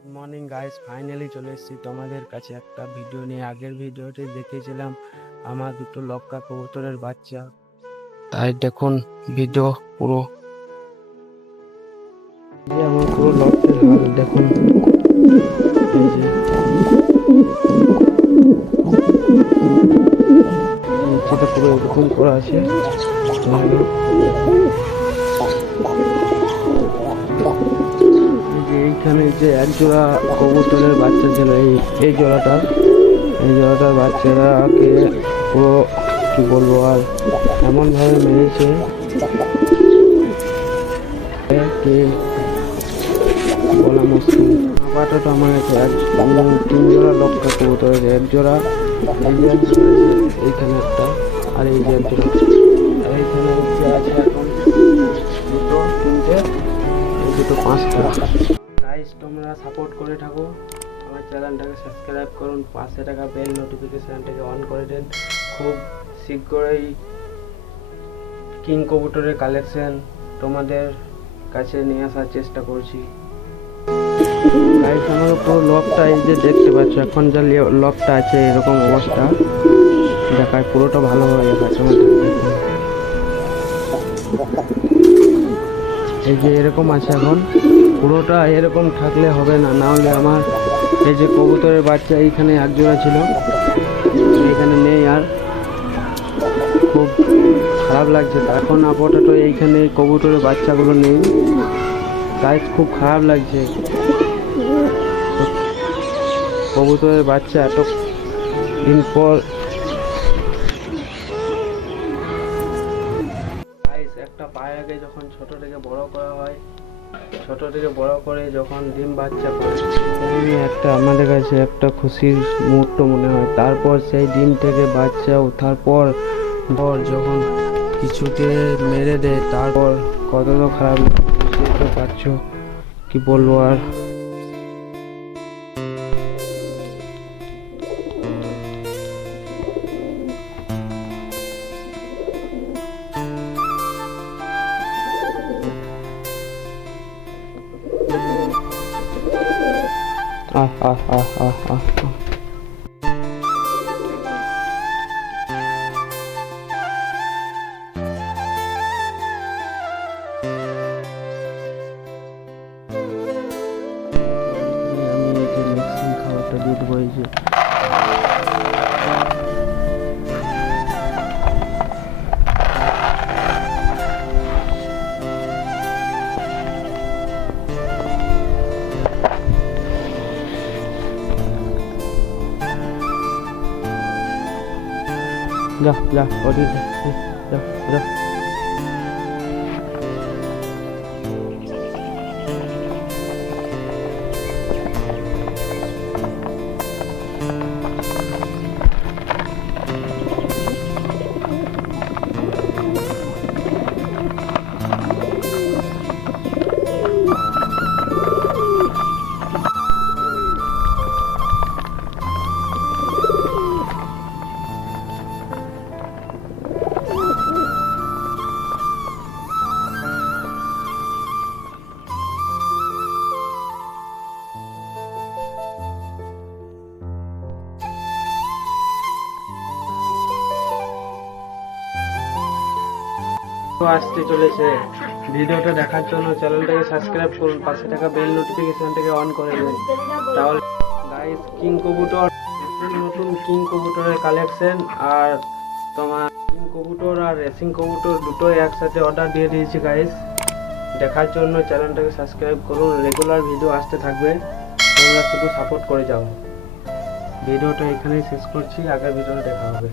Good morning guys, finally চলে এসেছি তোমাদের কাছে একটা ভিডিও নিয়ে। আগের ভিডিওতে দেখেছিলাম আমার দুটো লক্কা কবুতরের বাচ্চা, তাই দেখুন ভিডিও পুরো। এই আমার পুরো লফটের হাল দেখুন, এই যে নিচেটা পুরো এরকম করা আছে। এইখানে যে এক জোড়া কবুতরের বাচ্চা ছিল, এই জোড়াটার বাচ্চাটাকে পুরো কি বলবো আর এমনভাবে মেরেছে কি বলা মুশকিল। আপাতত আমার কাছে তিন জোড়া লক্কা কবুতরের এক জোড়া, এই যে এইখানে একটা, আর এই যে এক জোড়া, আর এইখানে হচ্ছে আছে এখন দুটো, তিনটে, এই দুটো, পাঁচটা। গাইস, তোমরা সাপোর্ট করে থাকো, আমার চ্যানেলটাকে সাবস্ক্রাইব করুন, পাশে থাকা বেল নোটিফিকেশনটাকে অন করে দেন। খুব শীঘ্রই কিং কবুতরের কালেকশন তোমাদের কাছে নিয়ে আসার চেষ্টা করছি। গাইস, আমার পুরো লকটা এই যে দেখতে পাচ্ছ, এখন যা লকটা আছে এরকম অবস্থা দেখায়, পুরোটা ভালো হয়ে গেছে। এই যে এরকম আছে, এখন পুরোটা এরকম থাকলে হবে না, না হলে আমার এই যে কবুতরের বাচ্চা এইখানে এক জোড়া ছিল, এইখানে নেই, আর খুব খারাপ লাগছে। এখন আপাতত এইখানে কবুতরের বাচ্চাগুলো নেই গাইস, খুব খারাপ লাগছে। কবুতরের বাচ্চা এত দিন পর একটা পায়রাকে যখন ছোট থেকে বড় করা হয়, ছোট থেকে বড় করে যখন ডিম বাচ্চা করে, একটা আমাদের কাছে একটা খুশির মুহূর্ত মনে হয়। তারপর সেই ডিম থেকে বাচ্চা ওঠার পর যখন কিছুতে মেরে দেয়, তারপর কতটা খারাপ বুঝতে পারছো, কি বলবো আর। আমি এই যে মিক্সিং খাবারটা দিয়ে দেবো, এই যে যা যা ওদিকে যা যা। আসতে চলেছে, ভিডিওটা দেখার জন্য চ্যানেলটাকে সাবস্ক্রাইব করুন, পাশে থাকা বেল নোটিফিকেশনটাকে অন করে দেবেন। তাহলে গাইস, কিং কবুতর, নতুন কিং কবুতরের কালেকশন, আর তোমার কিং কবুতর আর রেসিং কবুতর দুটোই একসাথে অর্ডার দিয়ে দিয়েছি গাইস। দেখার জন্য চ্যানেলটাকে সাবস্ক্রাইব করুন, রেগুলার ভিডিও আসতে থাকবে, তোমরা শুধু সাপোর্ট করে যাও। ভিডিওটা এখানেই শেষ করছি, আগের ভিডিওটা দেখা হবে।